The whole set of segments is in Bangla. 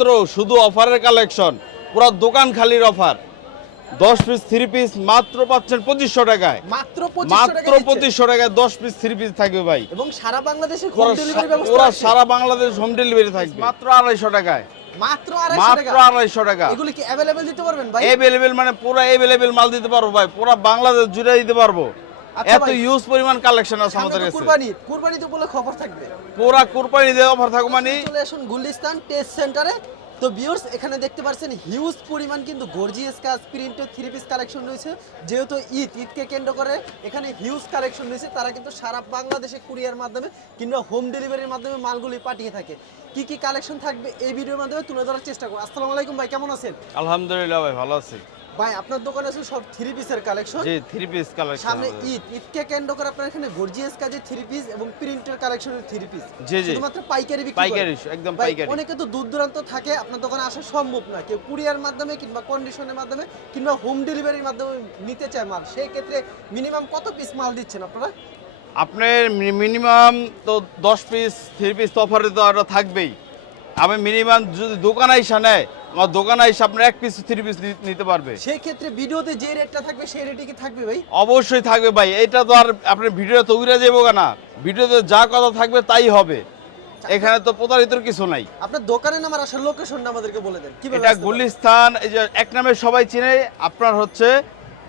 মাত্র শুধু অফারের কালেকশন, পুরো দোকান খালির অফার। 10 পিস 3 পিস মাত্র পাচ্ছেন 2500 টাকায়। মাত্র মাত্র 2500 টাকায় 10 পিস 3 পিস থাকবে ভাই। এবং সারা বাংলাদেশে হোম ডেলিভারি ব্যবস্থা পুরো আছে। সারা বাংলাদেশ হোম ডেলিভারি থাকবে মাত্র 250 টাকায়। মাত্র মাত্র 250 টাকা। 250 টাকা। এগুলি কি अवेलेबल দিতে পারবেন ভাই? अवेलेबल মানে পুরো अवेलेबल মাল দিতে পারবো ভাই, পুরো বাংলাদেশ জুড়ে দিতে পারবো। আচ্ছা এত ভাই, ইউজ পরিমাণ কালেকশন আছে সামনে আমাদের তো কাছে। কুরবানিতে উপলক্ষে অফার থাকবে। পুরো কুরবানি দিয়ে অফার থাকবে মানে চলে আসুন গুলিস্তান টেস্ট সেন্টারে। তো ভিউয়ার্স, এখানে দেখতে পাচ্ছেন হিউজ পরিমাণ কিন্তু গর্জিয়াস কাজ প্রিন্টেড 3 পিস কালেকশন রয়েছে। যেহেতু ঈদকে কেন্দ্র করে এখানে হিউজ কালেকশন রয়েছে। তারা কিন্তু সারা বাংলাদেশে কুরিয়ার মাধ্যমে কিংবা হোম ডেলিভারির মাধ্যমে মালগুলি পাঠিয়ে থাকে। কি কি কালেকশন থাকবে এই ভিডিওর মাধ্যমে তুলে ধরার চেষ্টা করব। আসসালামু আলাইকুম ভাই, কেমন আছেন? আলহামদুলিল্লাহ ভাই, ভালো আছি। ভাই, আপনার দোকানে আছে সব 3 পিসের কালেকশন। জি, 3 পিস কালেকশন। সামনে ঈদকে কেন্দ্র করে আপনার এখানে গর্জিয়াস কাজে 3 পিস এবং প্রিন্টের কালেকশনের 3 পিস। জি জি, শুধুমাত্র পাইকারি বিক্রি করেন? পাইকারি, একদম ভাই, পাইকারি। অনেকে তো দূর দূরান্ত থাকে, আপনার দোকানে আসা সম্ভব না, কেউ কুরিয়ার মাধ্যমে কিংবা কন্ডিশনের মাধ্যমে কিংবা হোম ডেলিভারির মাধ্যমে নিতে চায় মাল। সেই ক্ষেত্রে মিনিমাম কত পিস মাল দিচ্ছেন আপনারা? আপনার মিনিমাম তো 10 পিস 3 পিস অফারে তো আরো থাকবেই। আমি মিনিমাম যদি দোকানে এসে নেয়, আমার দোকানে এসে আপনার 1 পিস 3 পিস নিতে পারবে। সেই ক্ষেত্রে ভিডিওতে যে রেটটা থাকবে সেই রেটে কি থাকবে ভাই? অবশ্যই থাকবে ভাই, এটা তো আর আপনার ভিডিও তো উড়ে যাবো না, ভিডিওতে যা কথা থাকবে তাই হবে, এখানে তো প্রতারিতর কিছু নাই। আপনার দোকানের নাম আর আসার লোকেশনটা আমাদেরকে বলে দেন। কিভাবে এটা আসতে পারবে? গুলিস্তান, এই যে এক নামে সবাই চিনে, আপনার হচ্ছে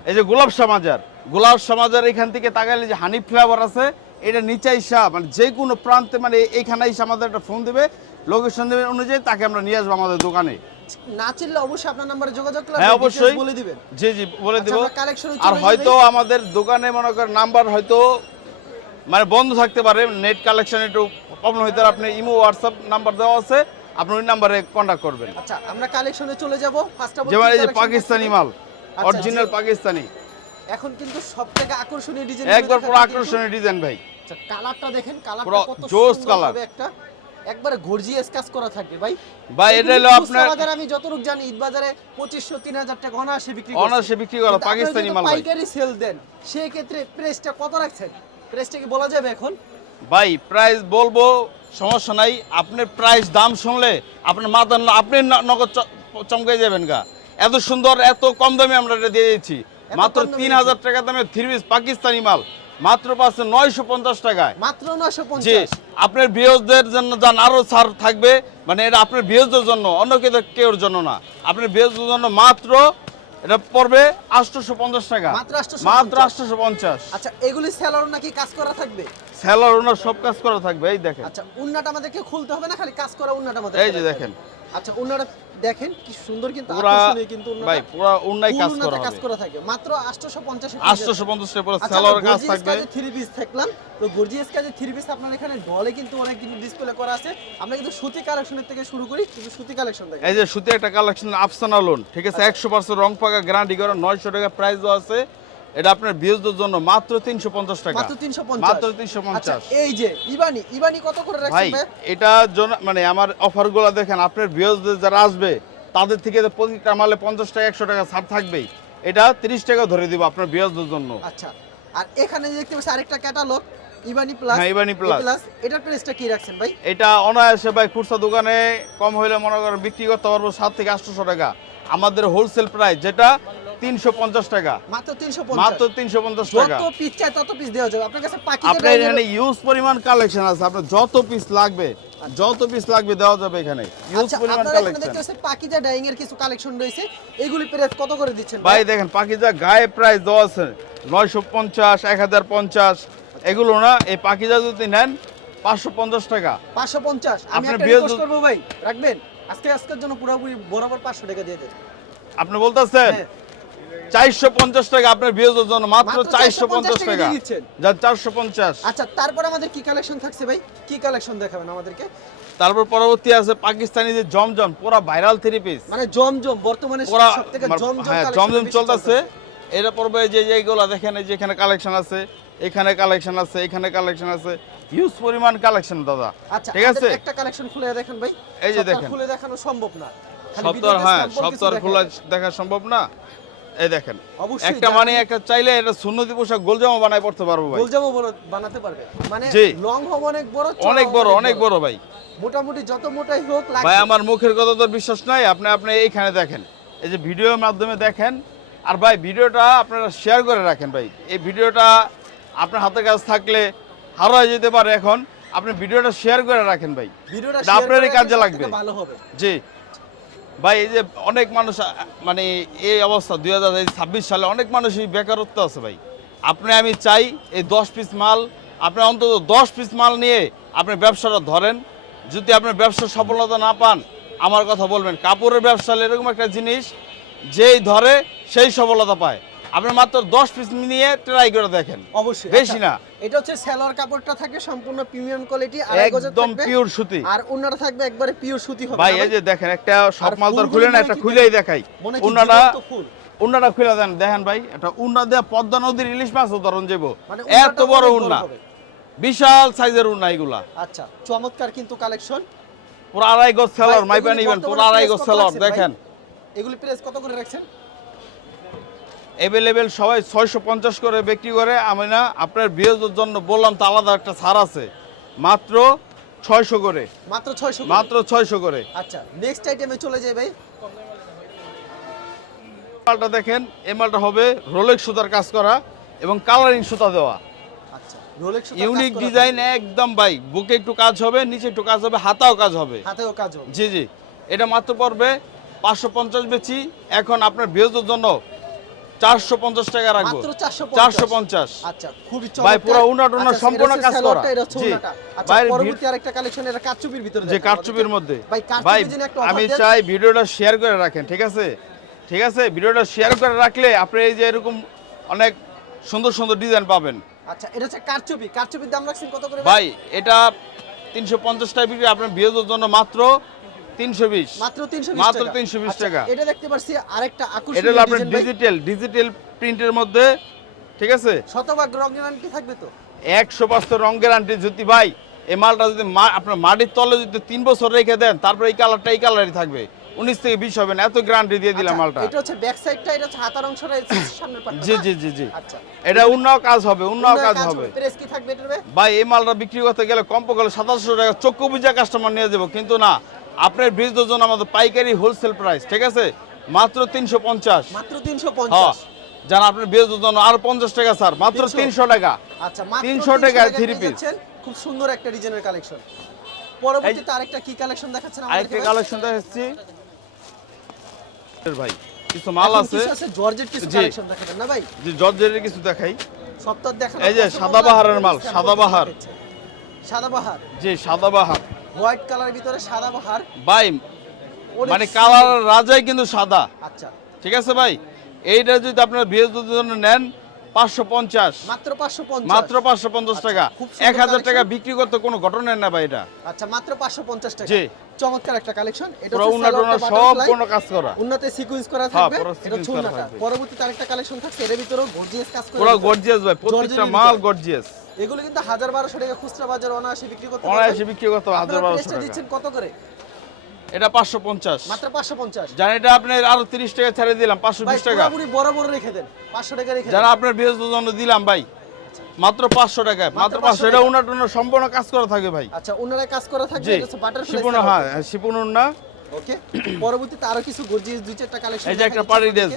এই যে গোলাপ সমাজার, গোলাপ সমাজার এখান থেকে তাকাইলে যে হানি ফ্লেভার আছে, এটা নিচে আইসা মানে যে কোনো প্রান্তে মানে এইখানে এসে আমাদের একটা ফোন দেবে, লোকেশন দেবে অনুযায়ী তাকে আমরা নিয়ে আসবো আমাদের দোকানে। না চিনলে অবশ্যই আপনার নাম্বারে যোগাযোগ করলে হ্যাঁ আপনি অবশ্যই details বলে দিবেন। জি জি বলে আচ্ছা, দেবো। আমরা কালেকশনে আর চলে যাই হয়তো ভাই। আমাদের দোকানে মনে করেন নাম্বার হয়তো মানে বন্ধ থাকতে পারে, নেট কালেকশন একটু প্রবলেম হইতে পারে, আপনি ইমো হোয়াটসঅ্যাপ নাম্বার দেওয়া আছে, আপনি ওই নাম্বারে কন্ট্যাক্ট করবেন। আচ্ছা, আমরা কালেকশনে চলে যাব। ফার্স্ট অফ অল যেমন এই যে পাকিস্তানি মাল, আচ্ছা, অরিজিনাল পাকিস্তানি, এখন কিন্তু সবথেকে আকর্ষণীয় ডিজাইন একবার পুরো আকর্ষণীয় ডিজাইন ভাই। আচ্ছা, কালারটা দেখেন, কালারটা পুরো কত জোস সুন্দর কালার। হবে, একটা একবারে গর্জিয়াস কাজ করা থাকবে ভাই। ভাই এটা হলো আপনার বাজারে আমি যতটুকু জানি ঈদ বাজারে 2500 3000 টাকা অনায়াসে বিক্রি করছে। অনার্সে বিক্রি করা পাকিস্তানি মাল ভাই। পাইকারি সেল দেন, সেই ক্ষেত্রে প্রাইসটা কত রাখছেন? প্রাইসটা কি বলা যাবে এখন? ভাই প্রাইস বলবো, সমস্যা নাই, আপনার প্রাইস দাম শুনলে আপনার মাথা আপনি নগদ চমকে যাবেন গা। এত সুন্দর এত কম দামে আমরা এটা দিয়ে দিচ্ছি, মাত্র কম দামে 3000 টাকা দামে 3 পিস পাকিস্তানি মাল মাত্র পাচ্ছেন 950 টাকায়। মাত্র জি, 950। আপনার ভিউয়ারদের জন্য যান আরো ছাড় থাকবে, মানে এটা আপনার ভিউয়ারদের জন্য, অন্য কেউর জন্য না, আপনার ভিউয়ারদের জন্য মাত্র এটা পড়বে 850 টাকা, মাত্র 850। মাত্র 850। আচ্ছা, এগুলি সেলর নাকি কাজ করা থাকবে? সেলার ওনার সব কাজ করা থাকবে, এই দেখেন। আচ্ছা, উন্নাটা আমাদেরকে খুলতে হবে না, খালি কাজ করা উন্নাটা আমাদের এই যে দেখেন। আচ্ছা, উন্নাটা দেখেন কি সুন্দর, কিন্তু পুরা আকর্ষণীয় কিন্তু উন্নাটা। ভাই পুরা উন্নাই কাজ করা কাজ হবে, করা থাকে মাত্র 850 এ। 850 টাকা পুরো আচ্ছা, সেলার কাজ গর্জিয়াস থাকবে। কাজে 3 পিস থাকলাম। তো গর্জিয়াস কাজে 3 পিস আপনার এখানে ডলে কিন্তু অনেক কিন্তু ডিসপ্লে করা আছে। আমরা কিন্তু সুতি কালেকশনের থেকে শুরু করি, কিন্তু সুতি কালেকশন দেখেন। এই যে সুতি একটা কালেকশন আফসানা লোন, ঠিক আছে, 100% রং পাকা গ্যারান্টি করা, 900 টাকা প্রাইস দেওয়া আছে। এটা আপনার ভিউজদের জন্য মাত্র 350 টাকা, মাত্র 350। মাত্র আচ্ছা, 350। এই যে ইবানি কত করে ভাই রাখছেন ভাই? এটা মানে আমার অফারগুলো দেখেন, আপনার ভিউজদের যারা আসবে তাদের থেকে তো প্রতিটা মালে 50 টাকা 100 টাকা ছাড় থাকবেই, এটা 30 টাকা ধরে দিব আপনার ভিউজদের জন্য। আচ্ছা, আর এখানে যে দেখতে পাচ্ছি আরেকটা ক্যাটালগ ইবানি প্লাস। হ্যাঁ, ইবানি প্লাস। এটার প্রাইসটা কি রাখছেন ভাই? এটা অনায়াসে ভাই খুচরা দোকানে কম হইলে মনে করেন বিক্রি করতে পারবো 7 থেকে 800 টাকা, আমাদের হোলসেল প্রাইস যেটা 350 টাকা, মাত্র 350। মাত্র 350 টাকা। যত পিস চাই তত পিস দেওয়া যাবে। আপনার কাছে পাকিজা আপনার এখানে ইউজ পরিমাণ কালেকশন আছে, আপনার যত পিস লাগবে দেওয়া যাবে এখানে, ইউজ আচ্ছা, পরিমাণ আপনারা এখানে কালেকশন। দেখতে পাচ্ছেন পাকিজা ডাইং এর কিছু কালেকশন রয়েছে। এগুলি প্রাইস কত করে দিচ্ছেন ভাই দেখেন পাকিজা গায়ে প্রাইস দেওয়া আছে 950 1050, এগুলো না, এই পাকিজা যদি নেন 550 টাকা। 550। আমি আপনার একটা বিয়ের রিকোয়েস্ট করব ভাই, রাখবেন আজকের জন্য পুরোপুরি বরাবর 500 টাকা দিয়ে দেন। আপনি বলতেছেন হ্যাঁ। 450 টাকা আপনার ভিউজের জন্য, মাত্র 450 টাকা, দিয়ে দিচ্ছেন। যা 450। আচ্ছা, তারপর আমাদের কি কালেকশন থাকছে ভাই? কি কালেকশন দেখাবেন আমাদেরকে? তারপর পরবর্তী আছে পাকিস্তানি যে জমজম, পুরা ভাইরাল 3 পিস, মানে জমজম বর্তমানে পুরা সবথেকে জমজম হ্যাঁ কালেকশন জমজম চলতেছে। এটা পড়বে যে এইগুলা দেখেন, এই যে এখানে কালেকশন আছে, এখানে কালেকশন আছে, এখানে কালেকশন আছে, হিউজ পরিমাণ কালেকশন দাদা। আচ্ছা, ঠিক আছে, একটা কালেকশন খুলে দেখেন ভাই। এই যে সবটা দেখেন, খুলে দেখানো সম্ভব না, খালি সব তো ভিডিওতে হ্যাঁ sample সব কিছু তো আর দেখাই। খোলা দেখা সম্ভব না। এই দেখেন অবশ্যই একটা মানে একটা চাইলে এটা সুন্নতি পোশাক গোলজামা বানায় পড়তে পারবো ভাই। গোলজামা বানাতে পারবে, মানে জি। লং হবে অনেক বড়, অনেক চওড়াও বড় অনেক বড় ভাই। মোটামুটি যত মোটাই হোক লাগবে। ভাই আমার মুখের কথা তো বিশ্বাস নাই, আপনি আপনি এইখানে দেখেন, এই যে ভিডিওর মাধ্যমে দেখেন। আর ভাই ভিডিওটা আপনারা শেয়ার করে রাখেন ভাই। এই ভিডিওটা আপনার হাতের কাছে থাকলে হারায় যেতে পারে, এখন আপনি ভিডিওটা শেয়ার করে রাখেন ভাই, ভিডিওটা এটা আপনারই কাজে লাগবে। ভালো হবে। জি ভাই, এই যে অনেক মানুষ মানে এই অবস্থা 2026 সালে অনেক মানুষই বেকারত্ব আছে ভাই। আপনি আমি চাই এই 10 পিস মাল, আপনি অন্তত 10 পিস মাল নিয়ে আপনি ব্যবসাটা ধরেন। যদি আপনার ব্যবসার সফলতা না পান, আমার কথা বলবেন। কাপড়ের ব্যবসা হলো এরকম একটা জিনিস, যেই ধরে সেই সফলতা পায়। আপনি মাত্র 10 পিস নিয়ে ট্রাই করে দেখেন, অবশ্যই বেশি আচ্ছা, না। এটা হচ্ছে সেলোয়ার কাপড়টা থাকবে সম্পূর্ণ প্রিমিয়াম কোয়ালিটি, আড়াই গজের একদম থাকবে পিওর সুতি আর ওন্নাটা থাকবে একবারে পিওর সুতি হবে ভাই। না এই যে দেখেন, একটা সব আর মাল তো ফুলগুলো খুলে না, মনে একটা কি খুলেই দেখাই। মনে কি ওনারা জীবন্ত ফুল, উন্নাটা খুলে দেন, দেখেন ভাই, এটা উন্না দেয়া পদ্মা নদীর ইলিশ মাছ উদাহরণ যাবো, মানে এত বড় উন্না, বিশাল সাইজের উন্না এগুলা। আচ্ছা চমৎকার কিন্তু কালেকশন। পুরো আড়াই গজ সেলর, মাইপা নিবেন, পুরো আড়াই গজ সেলর। দেখেন এগুলি প্রাইস কত করে রাখছেন? এভেলেবেল সবাই 650 করে বিক্রি করে, আমি না আপনার বিয়ের জন্য বললাম তো আলাদা একটা ছাড় আছে, মাত্র 600 করে, মাত্র 600 করে। মাত্র 600 করে। আচ্ছা নেক্সট আইটেমে চলে যাই ভাই। মালটা দেখেন, এই মালটা হবে রোলেক্স সুতার কাজ করা এবং কালারিং সুতা দেওয়া, আচ্ছা রোলেক্স সুতার ইউনিক কাজ করা ডিজাইন একদম ভাই। বুকে একটু কাজ হবে, নিচে একটু কাজ হবে, হাতাও কাজ হবে। থাকবে, হাতেও কাজ হবে। জি জি, এটা মাত্র পড়বে 550 বেচি, এখন আপনার বিয়ের জন্য 450 টাকা রাখবো, মাত্র 450। আচ্ছা খুবই ভাই চমৎকার। পুরো উনাট উনাট আচ্ছা, সম্পূর্ণ এটা হচ্ছে কাজ করা। সালোয়ারটা, এটা হচ্ছে জি উনাটা। আচ্ছা বাইরের পরবর্তী আরেকটা কালেকশন, এটা কাটচুপির ভিতরে যে দেখাবো কারচুপির আমাদেরকে। মধ্যে ভাই ভাই, কারচুপি যিনি একটা আমি অফার দেন। চাই ভিডিওটা শেয়ার করে রাখেন, ঠিক আছে? ঠিক আছে, ভিডিওটা শেয়ার করে রাখলে আপনি এই যে এরকম অনেক সুন্দর সুন্দর ডিজাইন পাবেন। আচ্ছা এটা হচ্ছে কারচুপি, কারচুপির দাম রাখছেন কত করে ভাই এটা 350 টাকা বিক্রি, আপনার বিয়ের জন্য মাত্র 320, মাত্র 320 মাত্র টাকা। 320 আচ্ছা, টাকা। এটা দেখতে পাচ্ছি আরেকটা এটা আকর্ষণীয় হলো আপনার ডিজাইন ভাই। ডিজিটাল প্রিন্টের মধ্যে, ঠিক আছে? শতভাগ রং গ্যারান্টি থাকবে তো? 100% রং গ্যারান্টি। যদি ভাই এই মালটা যদি আপনার মাটির তলে যদি 3 বছর রেখে দেন, তারপরে এই কালারটা এই কালারই থাকবে, 19 থেকে 20 হবে না, এত গ্যারান্টি দিয়ে দিলাম আচ্ছা, মালটা। এটা হচ্ছে ব্যাক সাইডটা, এটা হচ্ছে হাতার অংশটা, এটা হচ্ছে সামনের পাটটা। জি জি জি জি, আচ্ছা এটা উন্নাও কাজ হবে, উন্নাও কাজ হবে। প্রেস কি থাকবে এটার ভাই? ভাই এই মালটা বিক্রি করতে গেলে কমপক্ষে 2700 টাকা চক্ষু বুঝা কাস্টমার নিয়ে যাবো, কিন্তু না, আপনার বিজনেসের জন্য আমাদের পাইকারি হোলসেল প্রাইস, ঠিক আছে? মাত্র 350। মাত্র হ্যাঁ 350। জান আপনার বিজনেসের জন্য আর 50 টাকা স্যার, মাত্র 300 টাকা। আচ্ছা মাত্র 300 টাকা 3 পেয়ে পিস। যাচ্ছেন। খুব সুন্দর একটা ডিজাইনের কালেকশন। পরবর্তীতে আরেকটা কি কালেকশন দেখাচ্ছেন আমাদেরকে? আরেকটা কালেকশন দেখাচ্ছি ভাই, কিছু মাল আছে জর্জেট কিছু জি। কালেকশন দেখাবেন না ভাই? যে জর্জেটের কিছু দেখাই। সপ্তাহ দেখানো। এই যে সাদাবাহারের মাল, সাদাবাহার। সাদাবাহার, জি সাদাবাহার হোয়াইট কালারের ভিতরে সাদাবাহার। ভাই, অনেক মানে সুন্দর। কালার রাজাই কিন্তু সাদা, আচ্ছা ঠিক আছে ভাই? এইটা যদি আপনার বিয়ের জন্য নেন 550, মাত্র 550। মাত্র 550 টাকা। আচ্ছা, খুব সুন্দর 1000 টাকা collection। বিক্রি করতে কোনো ঘটনা না ভাই এটা। আচ্ছা মাত্র 550 টাকা। জি। চমৎকার একটা কালেকশন। এটা পুরো হচ্ছে উন্নাট সালোয়ারটা উন্নাট butterfly, সম্পূর্ণ কাজ করা, উন্নাতে সিকোয়েন্স করা হ্যাঁ, থাকবে। পুরো এটা sequence করা ছুন্নাটা। থাকবে। পরবর্তীতে আরেকটা কালেকশন থাকছে, এর ভিতরেও গর্জিয়াস কাজ করে। পুরো গর্জিয়াস ভাই, প্রত্যেকটা জর্জেটের মাল ভিতরে। গর্জিয়াস। এগুলো কিন্তু 1000-1200 টাকা খুচরা বাজার অনায়াসে বিক্রি করতে অনায়াসে বিক্রি করতে হবে আপনারা 1000-1200 প্রাইসটা টাকা। দিচ্ছেন কত করে? এটা 550, মাত্র 550। জান এটা আপনি আরো 30 টাকা ছেড়ে দিলাম, ভাই 520 টাকা। পুরোপুরি বড় বড় রেখে দেন, 500 টাকা রেখে যারা দেন। আপনার বিয়ের জন্য দিলাম ভাই, মাত্র 500 টাকায়, মাত্র 500। এটা উন্নাট উন্নাট সম্পূর্ণ কাজ করা থাকে ভাই। আচ্ছা ওনারা কাজ করা থাকবে, জি এটা হচ্ছে বাটারফ্লাই। শিপন, হ্যাঁ শিপন উন্না। ওকে পরবর্তীতে আরো কিছু গর্জিয়াস দুই চারটা কালেকশন। এই যে একটা party dress,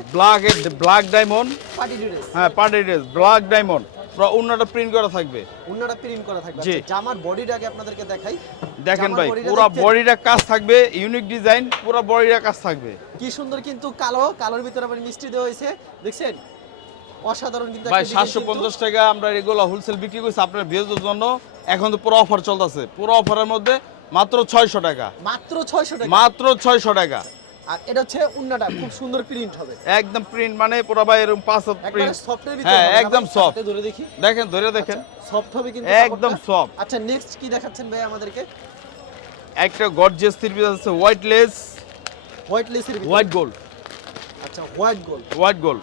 black diamond, party dress. হ্যাঁ পার্টি ড্রেস ব্ল্যাক ডায়মন্ড, পুরো উন্নাটা প্রিন্ট করা থাকবে। ওনারা প্রিন্ট করা থাকবে। জি। আচ্ছা জামার বডিটাকে আপনাদেরকে দেখাই। দেখেন জামার ভাই, বডিটা পুরো দেখতে বডিটা কাজ থাকবে, ইউনিক ডিজাইন, পুরো বডিটা কাজ থাকবে। কি সুন্দর কিন্তু কালোর ভিতরে আবার মিষ্টি দেওয়া হয়েছে, দেখছেন? অসাধারণ কিন্তু ভাই একটা design 750 টাকা আমরা এগুলো হোলসেল বিক্রি করছি আপনার বিয়ের জন্য। এখন তো পুরো অফার চলতেছে, পুরো অফারের মধ্যে মাত্র 600 টাকা, কিন্তু। মাত্র 600 টাকা। মাত্র 600 টাকা। আর এটা হচ্ছে উন্নাটা খুব সুন্দর প্রিন্ট হবে। একদম প্রিন্ট মানে পুরো ভাই এরকম পাঁচ একবারে প্রিন্ট, সফটের ভিতরে হ্যাঁ হবে না একদম ভাই? সফট। হাতে ধরে দেখি। দেখেন ধরে দেখেন, সফট হবে কিন্তু একদম কাপড়টা। soft। আচ্ছা নেক্সট কি দেখাচ্ছেন ভাই আমাদেরকে? একটা গর্জিয়াস থ্রি পিস আছে, হোয়াইট লেস, হোয়াইট লেসের ভিতরে। হোয়াইট গোল্ড, আচ্ছা হোয়াইট গোল্ড। White gold.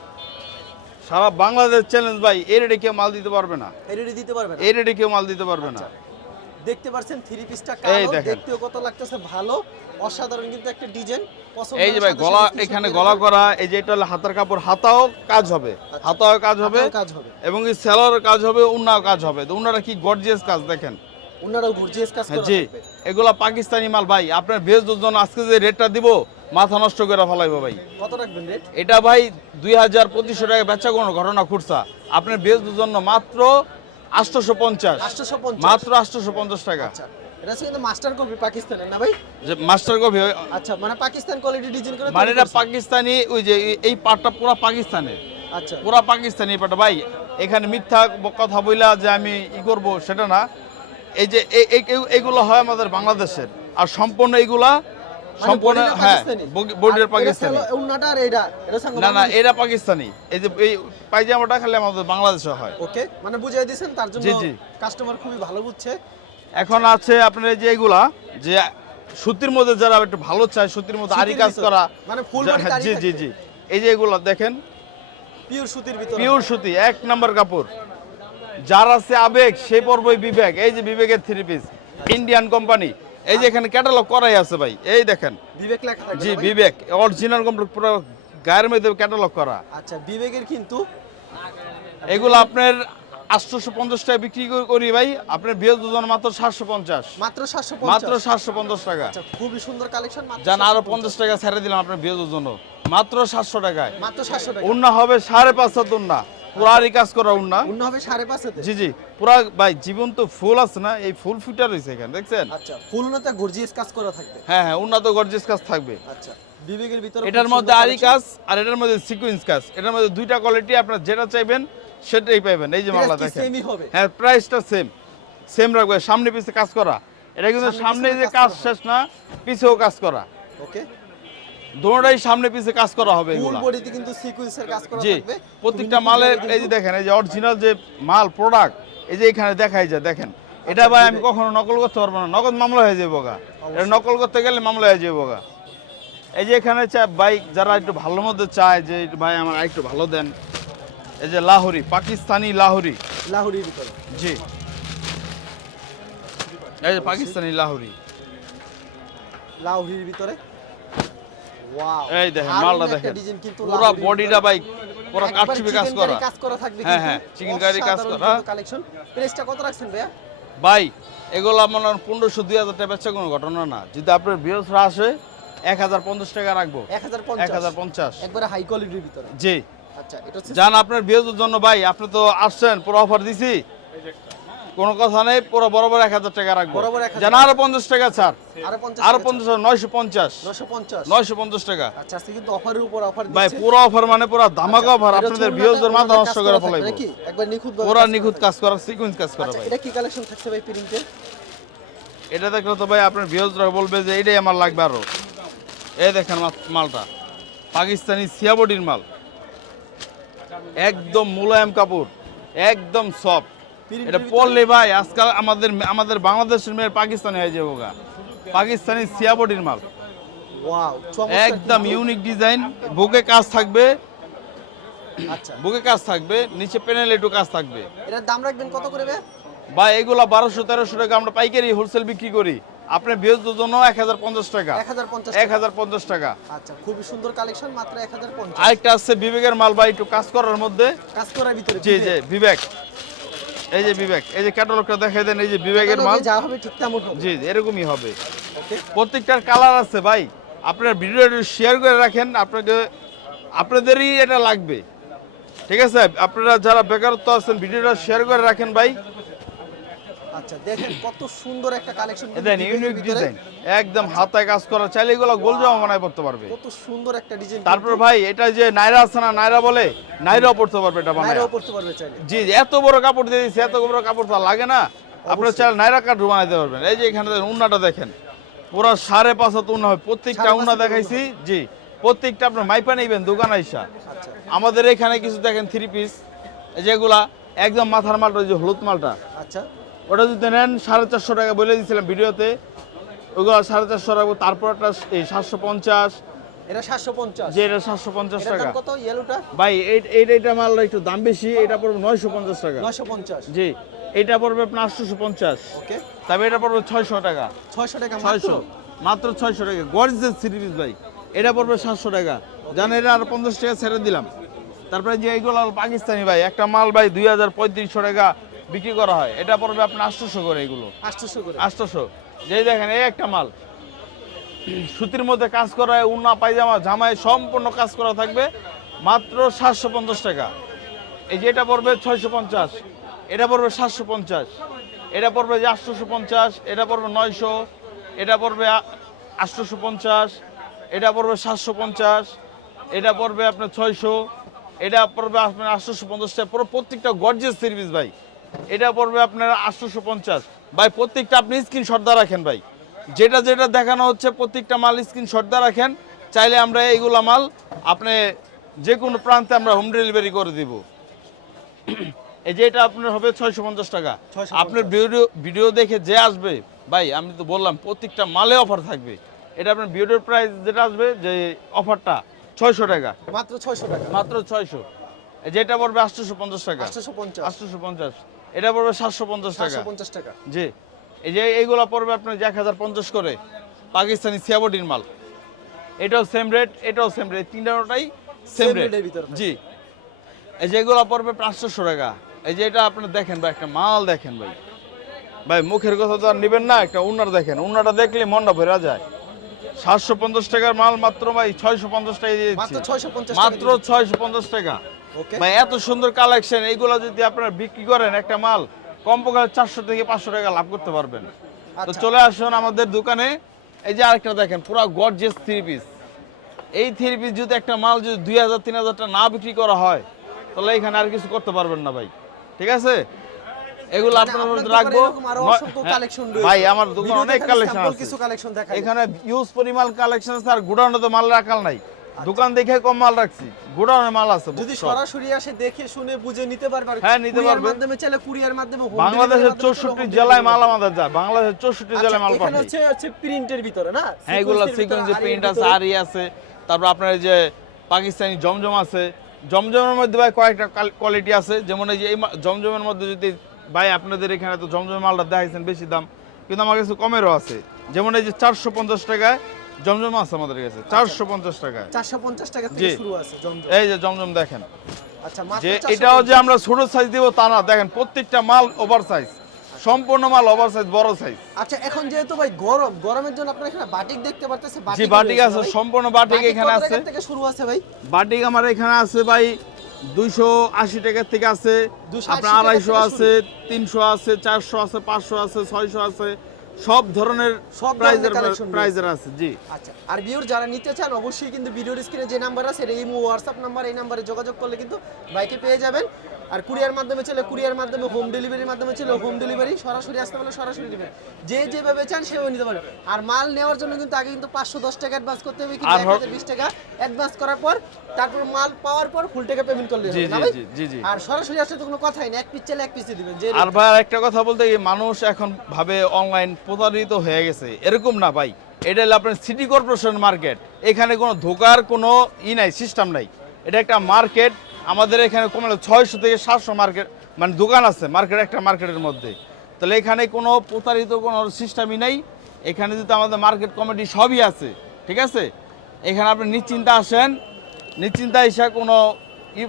সারা বাংলাদেশ চ্যালেঞ্জ ভাই, এই রেটে কেউ মাল দিতে পারবে না, এলইডি দিতে পারবে না। এই রেটে কেউ মাল দিতে পারবে না। আচ্ছা। দেখতে পাচ্ছেন থ্রি পিসটা এই কালো, দেখেন। দেখতেও কত লাগতেছে ভালো, অসাধারণ কিন্তু একটা ডিজাইন। এই যে ভাই গলা এখানে গলা করা, এই যে এটা হলো হাতার কাপড়, হাতাও কাজ হবে, হাতাও কাজ হবে কাজ হবে, এবং এই সেলারের কাজ হবে, উন্নাও কাজ হবে। তো উন্নাটা কি গর্জিয়াস কাজ দেখেন। ওনারাও গর্জিয়াস কাজ করা জি, থাকবে। এগুলা পাকিস্তানি মাল ভাই। আপনার বেজদের জন্য আজকে যে রেটটা দিব মাথা নষ্ট করে ফেলাইবো ভাই। কত রাখবেন রেট? এটা ভাই 2000-2500 টাকা বেচা কোনো ঘটনা খুঁড়ছা। আপনার বেজদের জন্য মাত্র 850, 850, মাত্র 850 টাকা। আচ্ছা এটা হচ্ছে কিন্তু মাস্টার কপি পাকিস্তানের না ভাই? যে মাস্টার কপি, আচ্ছা মানে পাকিস্তান কোয়ালিটি ডিজাইন করে মানে তৈরি এটা করছে। পাকিস্তানি, ওই যে এই পাটটা পুরো পাকিস্তানের, আচ্ছা পুরা পাকিস্তানি পাটা ভাই। এখানে মিথ্যা কথা বইলা যে আমি ই করব সেটা না। এই যে এইগুলো হয় আমাদের বাংলাদেশের, আর সম্পূর্ণ এইগুলা সম্পূর্ণ বডিটা হ্যাঁ পাকিস্তানি? বডির আর এটা পাকিস্তানি। হলো উন্নাটা আর এটা সঙ্গে না না, এটা পাকিস্তানি। এই যে এই পায়জামাটা খালি আমাদের বাংলাদেশে হয়। ওকে মানে বুঝিয়ে দিয়েছেন, তার জন্য জি, জি। কাস্টমার খুবই ভালো বুঝছে। এখন আছে আপনার এই যে এইগুলা, যে সুতির মধ্যে যারা একটু ভালো চায়, সুতির মধ্যে আরি সুতির কাজ ভিতর, করা, মানে ফুল যা- বডি আরি জি জি থাকবে। জি, এই যে এগুলা দেখেন, পিওর সুতির ভিতরে পিওর সুতি, এক নাম্বার কাপড়। যার আছে আবেগ সেই পর্বই বিবেক। এই যে বিবেকের থ্রি পিস, ইন্ডিয়ান কোম্পানি। এই যে এখানে ক্যাটালগ করাই আছে ভাই, এই দেখেন। বিবেক লেখা থাকবে জি না ভাই? বিবেক অরিজিনাল কমপ্লিট, পুরো গায়ের মধ্যে ক্যাটালগ করা। আচ্ছা বিবেকের কিন্তু এগুলো আপনার 850 টাকা বিক্রি করি ভাই। আপনার বিয়ের দুজন মাত্র 750, মাত্র 750, মাত্র 750 টাকা। আচ্ছা খুবই সুন্দর কালেকশন। মাত্র জান আরো 750 50 টাকা ছেড়ে দিলাম আপনার বিয়ের জন্য, মাত্র 700 টাকায়। মাত্র 700 টাকা। উন্না হবে 5.5 হাত উন্না, পুরারি কাজ করা উন্না। অন্য হবে 5.5 তে। জি জি, পুরা ভাই জীবন্ত ফুল আছে না, এই ফুল ফিটা রয়েছে এখানে দেখছেন। আচ্ছা ফুল উন্নতে গর্জিয়াস কাজ করা থাকবে। হ্যাঁ হ্যাঁ, উন্নত গর্জিয়াস কাজ থাকবে। আচ্ছা বিবেকের ভিতরে এটার খুব মধ্যে সুন্দর আরি collection। কাজ আর এটার মধ্যে সিকোয়েন্স কাজ। এটার মধ্যে দুইটা কোয়ালিটি, আপনারা যেটা চাইবেন সেটাই পাবেন। এই যে মালা Price কি দেখেন, same-ই হবে? হ্যাঁ প্রাইসটা সেম রাখবে। সামনে পিছে কাজ করা, এটা কিন্তু সামনে সামনে পিছনে যে কাজ কাজ করা শেষ না, পিছেও কাজ করা, ওকে দুটোটাই সামনে পিছে কাজ করা হবে ফুল এগুলা। বডিতে কিন্তু সিকোয়েন্সের কাজ করা জি, থাকবে। প্রত্যেকটা খুবই মালের সুন্দর এই যে কিন্তু। দেখেন, এই যে অরিজিনাল যে মাল প্রোডাক্ট, এই যে এখানে দেখাই যায় দেখেন। এটা ভাই আমি কখনো নকল করতে পারবো না, নগদ মামলা হয়ে যাবো গা। এটা নকল করতে গেলে মামলা হয়ে যাবো গা। এই যে এখানে বাইক যারা একটু ভালো মধ্যে চায় যে ভাই আমার একটু ভালো দেন, এই যে লাহোরি, পাকিস্তানি লাহোরি। লাহোরির ভিতরে জি, এই যে পাকিস্তানি লাহোরি। লাহোরির ভিতরে ওয়াও এই দেখেন মালটা দেখেন, পুরো লাহোরির বডিটা বাইক পুরো একবার কাটছুপি কাজ chicken করা। curry কাজ করা থাকবে হ্যাঁ, কিন্তু। হ্যাঁ, chicken curry কাজ অসাধারণ করা। কিন্তু কালেকশন। প্রাইসটা কত রাখছেন ভাইয়া? ভাই এগুলো আমার 1500-2000 টাকা বেচা কোনো ঘটনা না। যদি আপনার বিয়সরা আসে 1050 টাকা রাখবো, 1050 1050। একবারে হাই কোয়ালিটির ভিতরে। জি, আচ্ছা এটা হচ্ছে জান আপনার বিয়ের জন্য ভাই, আপনি তো আসছেন, পুরো অফার দিছি, কোনো কথা নেই, পুরো বরাবর 1000 টাকা রাখবো। বরাবর 1000 জান আরো 50 টাকা ছাড়, আরো 50 আরো টাকা 50, 950, 950 950 টাকা। আচ্ছা আজকে কিন্তু অফারের উপর অফার ভাই দিচ্ছে। পুরো অফার মানে পুরো ধামাকা অফার, এটা আপনাদের চুলটা বিয়ের মাথা ওনাদের নষ্ট কাজ করে করা থাকবে ফেলাইবো। নাকি? একবার নিখুঁত পুরো নিখুঁত কাজ করা, সিকোয়েন্স কাজ করা আচ্ছা ভাই। এটা কি কালেকশন থাকছে ভাই প্রিন্টে? এটা দেখলে তো ভাই আপনার বিয়েজরা বলবে যে এটাই আমার লাগবে আরো। এই দেখেন মালটা পাকিস্তানি সিয়াবডির মাল, একদম মোলায়েম কাপড়, একদম সফট। এটা পরলে ভাই আজকাল আমাদের বাংলাদেশের মেয়ের পাকিস্তানি হয়ে যাবো গা। পাকিস্তানি সিয়াবডির মাল, ওয়াও একদম ইউনিক ডিজাইন। বুকে কাজ থাকবে, আচ্ছা বুকে কাজ থাকবে, নিচে প্যানেলে একটু কাজ থাকবে। এটার দাম রাখবেন কত করে ভাই? ভাই এগুলা 1200-1300 টাকা আমরা পাইকারি হোলসেল বিক্রি করি। আপনার বিয়ের জন্য 1050 টাকা, 1050 1050 টাকা। আচ্ছা খুবই সুন্দর কালেকশন, মাত্র 1050। আরেকটা আছে বিবেকের মাল ভাই, একটু কাজ করার মধ্যে। কাজ করার ভিতরে জি জি বিবেক, এই যে বিবেক, এই যে ক্যাটালগটা দেখাই দেন, এই যে বিবেকের মাল। যা হবে ঠিক তেমন হবে। জি এরকমই হবে। ওকে প্রত্যেকটার কালার আছে ভাই, আপনার ভিডিওটা শেয়ার করে রাখেন, আপনাদেরই এটা লাগবে। ঠিক আছে, আপনারা যারা বেকারত্ব আছেন ভিডিওটা শেয়ার করে রাখেন ভাই। আচ্ছা দেখেন কত সুন্দর একটা কালেকশন, দেখেন ইউনিক ডিজাইন, একদম হাতায় কাজ করা, চাইলে এগুলো গোল জামা বানায় পড়তে পারবে। কত সুন্দর একটা ডিজাইন। তারপর ভাই এটা যে নাইরা আছে না, নাইরা বলে, নাইরাও পড়তে পারবে এটা বানায়। নাইরাও পড়তে পারবে চাইলে। জি এত বড় কাপড় দিয়ে দিচ্ছে, এত বড় কাপড় তো আর লাগে না। আপনার চাইলে নাইরা কাট বানাইতে পারবেন। এই যে এখানে দেখেন উন্নাটা দেখেন, পুরো 5.5 হাত উন্না হয়। প্রত্যেকটা 5.5 উন্না হাত দেখাইছি। জি প্রত্যেকটা আপনার মাইপা নেবেন দোকান আইসা। আচ্ছা আমাদের এখানে কিছু দেখেন থ্রি পিস যেগুলা একদম মাথার মালটা, ওই যে হলুদ মালটা, আচ্ছা ওটা যদি নেন 450 টাকা বলে দিয়েছিলাম ভিডিওতে, ওগুলো 450 রাখবো। তারপর একটা এই 750, এটা 750। যে এটা 750 এটার টাকা। দাম কত ইয়েলোটা? ভাই এইটা মাল একটু দাম বেশি, এটা পড়বে 950 টাকা। 950। জি এটা পড়বে আপনার 850। ওকে, তবে এটা পড়বে 600 টাকা। 600 টাকা মাত্র। 600, মাত্র 600 টাকা। গর্জিয়াস থ্রি পিস ভাই, এটা পড়বে 700 টাকা। জানেন এটা আর 50 টাকা ছেড়ে দিলাম। তারপরে যে এইগুলো হলো পাকিস্তানি ভাই, একটা মাল ভাই 2000-3500 টাকা বিক্রি করা হয়, এটা পড়বে আপনার 800 করে। এগুলো 800 করে। 800। যেই দেখেন এই একটা মাল সুতির মধ্যে কাজ করা হয়, উন্না পায়জামা জামায় সম্পূর্ণ কাজ করা থাকবে, মাত্র 750 টাকা। এই যে এটা পড়বে 650, এটা পড়বে 750, এটা পড়বে যে 850, এটা পড়বে 900, এটা পড়বে 850, এটা পড়বে 750, এটা পড়বে আপনার 600, এটা পড়বে আপনার 850 টাকা। পুরো প্রত্যেকটা গর্জিয়াস সার্ভিস ভাই, এটা পড়বে আপনার 850 ভাই। প্রত্যেকটা আপনি স্ক্রিনশট দিয়ে রাখেন ভাই, যেটা যেটা দেখানো হচ্ছে প্রত্যেকটা মাল স্ক্রিনশট দিয়ে রাখেন। চাইলে আমরা এইগুলা মাল আপনি যে কোনো প্রান্তে আমরা হোম ডেলিভারি করে দিব। এই যে এটা আপনার হবে 650 টাকা। 650 আপনার ভিডিও দেখে যে আসবে ভাই, আমি তো বললাম প্রত্যেকটা মালে অফার থাকবে। এটা আপনার ভিডিওর প্রাইস যেটা আসবে যে অফারটা 600 টাকা, মাত্র 600 টাকা। মাত্র 600। এই যে এটা পড়বে 850 টাকা, 850, 850। এটা পড়বে 750 টাকা। 750 টাকা। জি, এই যে এইগুলা পড়বে আপনার 1050 করে, পাকিস্তানি সিয়াবডির মাল। এটাও সেম রেট, এটাও সেম রেট, তিনটাটাই সেম Same রেট। rate এর ভিতরে। জি, এই যে এগুলো পড়বে 500 টাকা। এই যে এটা আপনার দেখেন ভাই, একটা মাল দেখেন ভাই, ভাই মুখের কথা তো আর নেবেন না, একটা উন্নার দেখেন, উন্নাটা দেখলে মনটা ভরে যায়। 750 টাকার মাল মাত্র ভাই 650 টাকা দিয়ে মাত্র দিচ্ছি, 650 টাকা মাত্র 650 টাকা। ওকে, ভাই এত সুন্দর কালেকশন, এইগুলো যদি আপনারা বিক্রি করেন একটা মাল কমপক্ষে 400 থেকে 500 টাকা লাভ করতে পারবেন। তো আচ্ছা। চলে আসুন আমাদের দোকানে। এই যে আরেকটা দেখেন, পুরো গর্জিয়াস থ্রি পিস। এই থ্রি পিস যদি একটা মাল যদি 2000-3000 টাকা না বিক্রি করা হয়, তাহলে এখানে আর কিছু করতে পারবেন না ভাই, ঠিক আছে? এগুলো মানে আপনার আপনার মধ্যে দোকানে রাখবো। এরকম আরো অসংখ্য হ্যাঁ, কালেকশন রয়েছে। ভাই আমার দোকানে ভিডিওতে অনেক খালি কালেকশন sample আছে, কিছু কালেকশন দেখাই। এখানে ইউজ পরিমাণ কালেকশন আছে। আর গোডাউনে তো মাল রাখাল নাই, দোকান দেখে কম মাল রাখছি, গোডাউনে মাল আছে যদি সব। সরাসরি আসে দেখে শুনে বুঝে নিতে পারবে। হ্যাঁ, নিতে কুরিয়ার পারবে। মাধ্যমে চাইলে কুরিয়ার মাধ্যমে home বাংলাদেশের delivery মাধ্যমে 64 home জেলায় delivery মাল আমাদের যায়, বাংলাদেশের 64 আচ্ছা, জেলায় মাল এখানে পাঠাই। হচ্ছে প্রিন্টের ভিতরে না? হ্যাঁ, এগুলো Sequence এর ভিতরে, সিকোয়েন্সে আরির প্রিন্ট আছে, ভিতরে। আরি আছে। তারপর আপনার এই যে পাকিস্তানি জমজম আছে। জমজমের মধ্যে ভাই কয়েকটা কোয়ালিটি আছে, যেমন এই যে এই জমজমের মধ্যে যদি ভাই আপনাদের এখানে তো জমজমের মালটা দেখাইছেন বেশি দাম, কিন্তু আমার কাছে কমেরও আছে। যেমন এই যে 450 টাকায় জমজম আছে আমাদের কাছে, 450 টাকায়। 450 টাকা জি। থেকে শুরু আছে জমজম। এই যে জমজম দেখেন, আচ্ছা, মাত্র যে 450 এটাও যে আমরা ছোট সাইজ দিব তা না, দেখেন প্রত্যেকটা মাল ওভার সাইজ, সম্পূর্ণ মাল ওভার সাইজ, বড় সাইজ। আচ্ছা, এখন যেহেতু ভাই গরমের জন্য আপনারা এখানে বাটিক দেখতে পারতেছেন। জি, বাটিক আছে, সম্পূর্ণ বাটিক এখানে আছে। কত থেকে শুরু আছে ভাই? বাটিক আমার এখানে আছে ভাই 280 টাকার থেকে আছে, 280 আপনার টাকা 250 থেকে আছে, 300 আছে, 400 আছে, 500 আছে, 600 আছে, সব ধরনের সব ধরনের প্রাইজের collection রয়েছে। প্রাইজের আছে। জি, আচ্ছা, আর ভিউর যারা নিতে চান অবশ্যই কিন্তু ভিডিওর স্ক্রিনে যে নাম্বার আছে, এটা ইমো হোয়াটসঅ্যাপ নাম্বার, এই নাম্বারে যোগাযোগ করলে কিন্তু বাইকে পেয়ে যাবেন। আর কুরিয়ার মাধ্যমে চলে কুরিয়ার মাধ্যমে, হোম ডেলিভারির মাধ্যমে চলে হোম ডেলিভারি, সরাসরি আসতে পারলে সরাসরি নেবেন, যে যেভাবে চান সেভাবে নিতে পারবেন। আর মাল নেওয়ার জন্য কিন্তু আগে কিন্তু 510 টাকা অ্যাডভান্স করতে হবে, কিন্তু আর 1020 টাকা অ্যাডভান্স করার পর তারপর মাল পাওয়ার পর ফুল টাকা পেমেন্ট করলে জি, হবে না জি, ভাই? জি, জি, জি। আর সরাসরি আসলে তো কোনো কথাই না, এক পিস চাইলে এক পিসই দিবেন যে আর ভাই একটা কথা বলতে গিয়ে, মানুষ এখন ভাবে অনলাইন প্রতারিত হয়ে গেছে, এরকম না ভাই। এটা হলো আপনার সিটি কর্পোরেশন মার্কেট, এখানে কোনো ধোকার কোনো নাই, সিস্টেম নাই। এটা একটা মার্কেট, আমাদের এখানে কমলে 600 থেকে 700 মার্কেট মানে দোকান আছে মার্কেট, একটা মার্কেটের মধ্যে। তাহলে এখানে কোনো প্রতারিত কোনো সিস্টেমই নাই। এখানে যদি আমাদের মার্কেট কমিটি সবই আছে, ঠিক আছে? এখানে আপনি নিশ্চিন্তা আসেন, নিশ্চিন্তা হিসা কোনো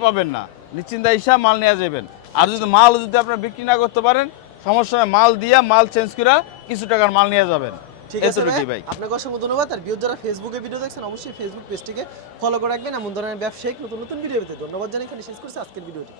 পাবেন না, নিশ্চিন্তা হিসা মাল নিয়ে যাবেন। আর যদি মাল যদি আপনারা বিক্রি না করতে পারেন, সমস্যা নেই, মাল দিয়া মাল চেঞ্জ করে কিছু টাকার মাল নিয়ে যাবেন। ঠিক আছে এতটুকুই ভাই, ভাই। আপনাকে অসংখ্য ধন্যবাদ। আর ভিউ যারা ফেসবুকে ভিডিও দেখছেন অবশ্যই ফেসবুক পেজটিকে ফলো করে রাখবেন এমন ধরনের ব্যবসায়িক নতুন নতুন ভিডিও পেতে। ধন্যবাদ জানাই, এখানে শেষ করছি আজকের ভিডিওটি।